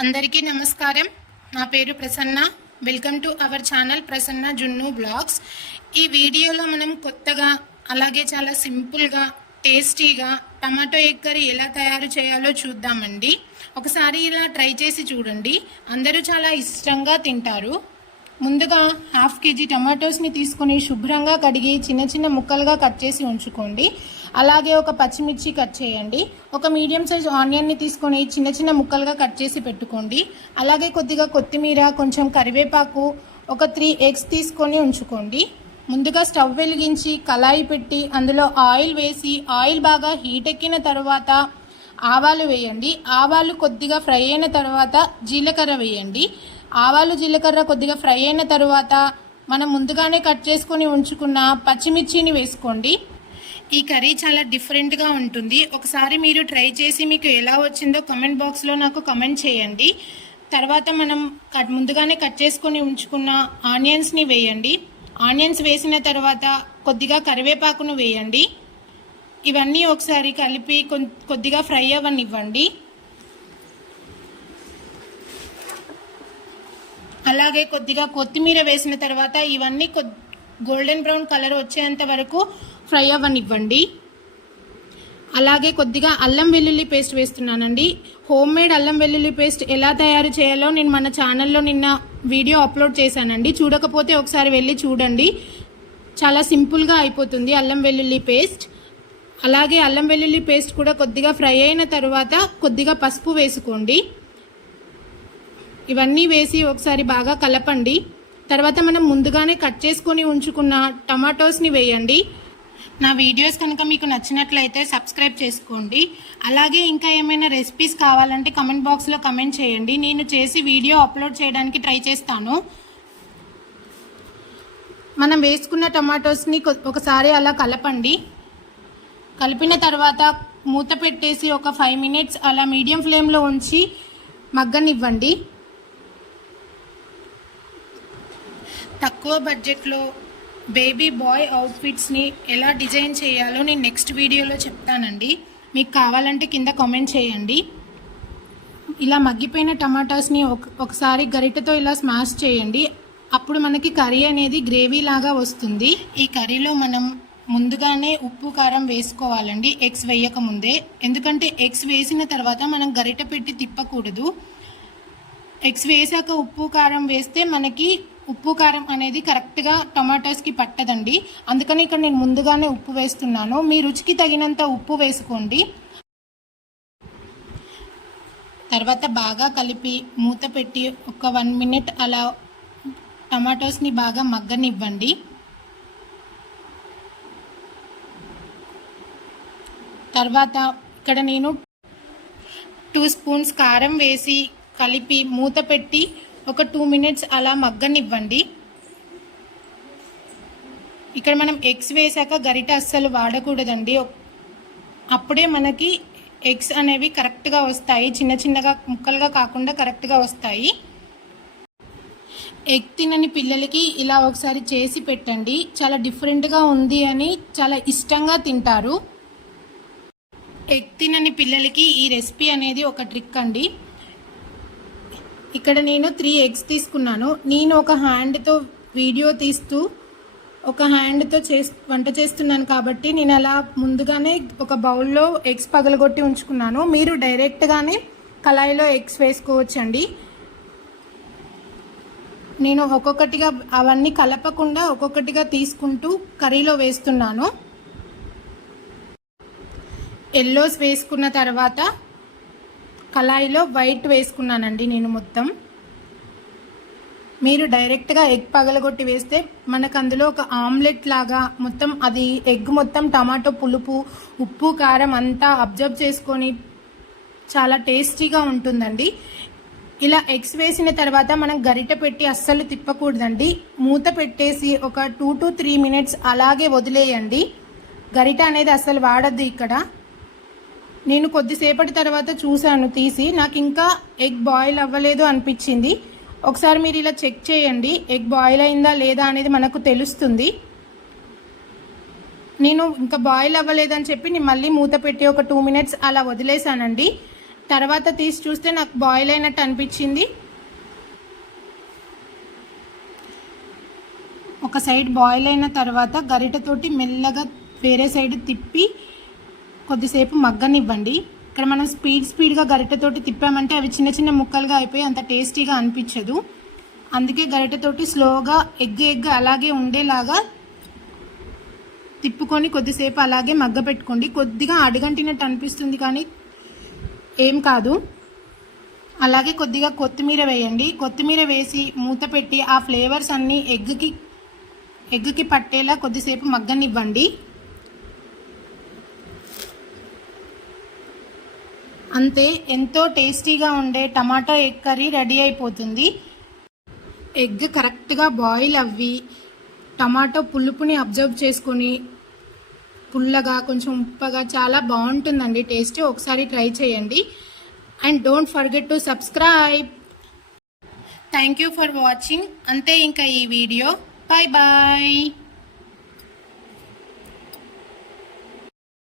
అందరికీ నమస్కారం. నా పేరు Prasanna. Welcome to our channel Prasanna Junnu vlogs. ఈ వీడియోలో మనం కొత్తగా అలాగే చాలా సింపుల్గా టేస్టీగా టమాటో ఎగ్ కర్రీ ఎలా తయారు చేయాలో చూద్దామండి. ఒకసారి ఇలా ట్రై చేసి చూడండి. అందరూ చాలా ఇష్టంగా తింటారు. ముందుగా హాఫ్ కేజీ టమాటోస్ని తీసుకొని శుభ్రంగా కడిగి చిన్న చిన్న ముక్కలుగా కట్ చేసి ఉంచుకోండి. అలాగే ఒక పచ్చిమిర్చి కట్ చేయండి. ఒక మీడియం సైజ్ ఆనియన్ని తీసుకొని చిన్న చిన్న ముక్కలుగా కట్ చేసి పెట్టుకోండి. అలాగే కొద్దిగా కొత్తిమీర కొంచెం కరివేపాకు ఒక త్రీ ఎగ్స్ తీసుకొని ఉంచుకోండి. ముందుగా స్టవ్ వెలిగించి కళాయి పెట్టి అందులో ఆయిల్ వేసి ఆయిల్ బాగా హీట్ ఎక్కిన తర్వాత ఆవాలు వేయండి. ఆవాలు కొద్దిగా ఫ్రై అయిన తర్వాత జీలకర్ర వేయండి. ఆవాలు జీలకర్ర కొద్దిగా ఫ్రై అయిన తర్వాత మనం ముందుగానే కట్ చేసుకొని ఉంచుకున్న పచ్చిమిర్చిని వేసుకోండి. ఈ కర్రీ చాలా డిఫరెంట్గా ఉంటుంది. ఒకసారి మీరు ట్రై చేసి మీకు ఎలా వచ్చిందో కమెంట్ బాక్స్లో నాకు కమెంట్ చేయండి. తర్వాత మనం కట్ ముందుగానే కట్ చేసుకొని ఉంచుకున్న ఆనియన్స్ని వేయండి. ఆనియన్స్ వేసిన తర్వాత కొద్దిగా కరివేపాకును వేయండి. ఇవన్నీ ఒకసారి కలిపి కొద్దిగా ఫ్రై అవ్వనివ్వండి. అలాగే కొద్దిగా కొత్తిమీర వేసిన తర్వాత ఇవన్నీ గోల్డెన్ బ్రౌన్ కలర్ వచ్చేంత వరకు ఫ్రై అవ్వనివ్వండి. అలాగే కొద్దిగా అల్లం వెల్లుల్లి పేస్ట్ వేస్తున్నానండి. హోమ్ మేడ్ అల్లం వెల్లుల్లి పేస్ట్ ఎలా తయారు చేయాలో నేను మన ఛానల్లో నిన్న వీడియో అప్లోడ్ చేశానండి. చూడకపోతే ఒకసారి వెళ్ళి చూడండి. చాలా సింపుల్గా అయిపోతుంది అల్లం వెల్లుల్లి పేస్ట్. అలాగే అల్లం వెల్లుల్లి పేస్ట్ కూడా కొద్దిగా ఫ్రై అయిన తర్వాత కొద్దిగా పసుపు వేసుకోండి. ఇవన్నీ వేసి ఒకసారి బాగా కలపండి. తర్వాత మనం ముందుగానే కట్ చేసుకొని ఉంచుకున్న టమాటోస్ని వేయండి. నా వీడియోస్ కనుక మీకు నచ్చినట్లయితే సబ్స్క్రైబ్ చేసుకోండి. అలాగే ఇంకా ఏమైనా రెసిపీస్ కావాలంటే కమెంట్ బాక్స్లో కమెంట్ చేయండి. నేను చేసి వీడియో అప్లోడ్ చేయడానికి ట్రై చేస్తాను. మనం వేసుకున్న టమాటోస్ని ఒకసారి అలా కలపండి. కలిపిన తర్వాత మూత పెట్టేసి ఒక ఫైవ్ మినిట్స్ అలా మీడియం ఫ్లేమ్లో ఉంచి మగ్గనివ్వండి. తక్కువ బడ్జెట్లో బేబీ బాయ్ అవుట్ఫిట్స్ని ఎలా డిజైన్ చేయాలో నేను నెక్స్ట్ వీడియోలో చెప్తానండి. మీకు కావాలంటే కింద కామెంట్ చేయండి. ఇలా మగ్గిపోయిన టమాటాస్ని ఒక ఒకసారి గరిటతో ఇలా స్మాష్ చేయండి. అప్పుడు మనకి కర్రీ అనేది గ్రేవీ లాగా వస్తుంది. ఈ కర్రీలో మనం ముందుగానే ఉప్పు కారం వేసుకోవాలండి. ఎగ్స్ వేయక ముందే. ఎందుకంటే ఎగ్స్ వేసిన తర్వాత మనం గరిట పెట్టి తిప్పకూడదు. ఎగ్స్ వేసాక ఉప్పు కారం వేస్తే మనకి ఉప్పు కారం అనేది కరెక్ట్గా టమాటోస్కి పట్టదండి. అందుకని ఇక్కడ నేను ముందుగానే ఉప్పు వేస్తున్నాను. మీ రుచికి తగినంత ఉప్పు వేసుకోండి. తర్వాత బాగా కలిపి మూత పెట్టి ఒక వన్ మినిట్ అలా టమాటోస్ని బాగా మగ్గనివ్వండి. తర్వాత ఇక్కడ నేను టూ స్పూన్స్ కారం వేసి కలిపి మూత పెట్టి ఒక టూ మినిట్స్ అలా మగ్గనివ్వండి. ఇక్కడ మనం ఎగ్స్ వేసాక గరిట అస్సలు వాడకూడదండి. అప్పుడే మనకి ఎగ్స్ అనేవి కరెక్ట్గా వస్తాయి. చిన్న చిన్నగా ముక్కలుగా కాకుండా కరెక్ట్గా వస్తాయి. ఎగ్ తినని పిల్లలకి ఇలా ఒకసారి చేసి పెట్టండి. చాలా డిఫరెంట్గా ఉంది అని చాలా ఇష్టంగా తింటారు. ఎగ్ తినని పిల్లలకి ఈ రెసిపీ అనేది ఒక ట్రిక్ అండి. ఇక్కడ నేను త్రీ ఎగ్స్ తీసుకున్నాను. నేను ఒక హ్యాండ్తో వీడియో తీస్తూ ఒక హ్యాండ్తో చే వంట చేస్తున్నాను కాబట్టి నేను అలా ముందుగానే ఒక బౌల్లో ఎగ్స్ పగలగొట్టి ఉంచుకున్నాను. మీరు డైరెక్ట్గానే కళాయిలో ఎగ్స్ వేసుకోవచ్చండి. నేను ఒక్కొక్కటిగా అవన్నీ కలపకుండా ఒక్కొక్కటిగా తీసుకుంటూ కర్రీలో వేస్తున్నాను. ఎల్లోస్ వేసుకున్న తర్వాత కళాయిలో వైట్ వేసుకున్నానండి నేను మొత్తం. మీరు డైరెక్ట్గా ఎగ్ పగలగొట్టి వేస్తే మనకు అందులో ఒక ఆమ్లెట్ లాగా మొత్తం అది ఎగ్ మొత్తం టమాటో పులుపు ఉప్పు కారం అంతా అబ్జర్వ్ చేసుకొని చాలా టేస్టీగా ఉంటుందండి. ఇలా ఎగ్స్ వేసిన తర్వాత మనం గరిట పెట్టి అస్సలు తిప్పకూడదండి. మూత పెట్టేసి ఒక టూ టు త్రీ మినిట్స్ అలాగే వదిలేయండి. గరిట అనేది అస్సలు వాడద్దు ఇక్కడ. నేను కొద్దిసేపటి తర్వాత చూశాను తీసి. నాకు ఇంకా ఎగ్ బాయిల్ అవ్వలేదు అనిపించింది. ఒకసారి మీరు ఇలా చెక్ చేయండి ఎగ్ బాయిల్ అయిందా లేదా అనేది మనకు తెలుస్తుంది. నేను ఇంకా బాయిల్ అవ్వలేదని చెప్పి నేను మళ్ళీ మూత పెట్టి ఒక టూ మినిట్స్ అలా వదిలేసానండి తర్వాత తీసి చూస్తే నాకు బాయిల్ అయినట్టు అనిపించింది. ఒక సైడ్ బాయిల్ అయిన తర్వాత గరిటతోటి మెల్లగా వేరే సైడ్ తిప్పి కొద్దిసేపు మగ్గనివ్వండి. ఇక్కడ మనం స్పీడ్ స్పీడ్గా గరిటెతోటి తిప్పామంటే అవి చిన్న చిన్న ముక్కలుగా అయిపోయి అంత టేస్టీగా అనిపించదు. అందుకే గరిటెతోటి స్లోగా ఎగ్ ఎగ్ అలాగే ఉండేలాగా తిప్పుకొని కొద్దిసేపు అలాగే మగ్గ పెట్టుకోండి కొద్దిగా అడుగంటినట్టు అనిపిస్తుంది కానీ ఏం కాదు. అలాగే కొద్దిగా కొత్తిమీర వేయండి. కొత్తిమీర వేసి మూత పెట్టి ఆ ఫ్లేవర్స్ అన్నీ ఎగ్కి ఎగ్కి పట్టేలా కొద్దిసేపు మగ్గనివ్వండి. అంతే ఎంతో టేస్టీగా ఉండే టమాటా ఎగ్ కర్రీ రెడీ అయిపోతుంది. ఎగ్ కరెక్ట్గా బాయిల్ అవ్వి టమాటో పులుపుని అబ్జర్వ్ చేసుకొని పుల్లగా కొంచెం ఉప్పగా చాలా బాగుంటుందండి. టేస్ట్ ఒకసారి ట్రై చేయండి. And don't forget to subscribe. Thank you for watching. అంతే ఇంకా ఈ వీడియో. Bye bye.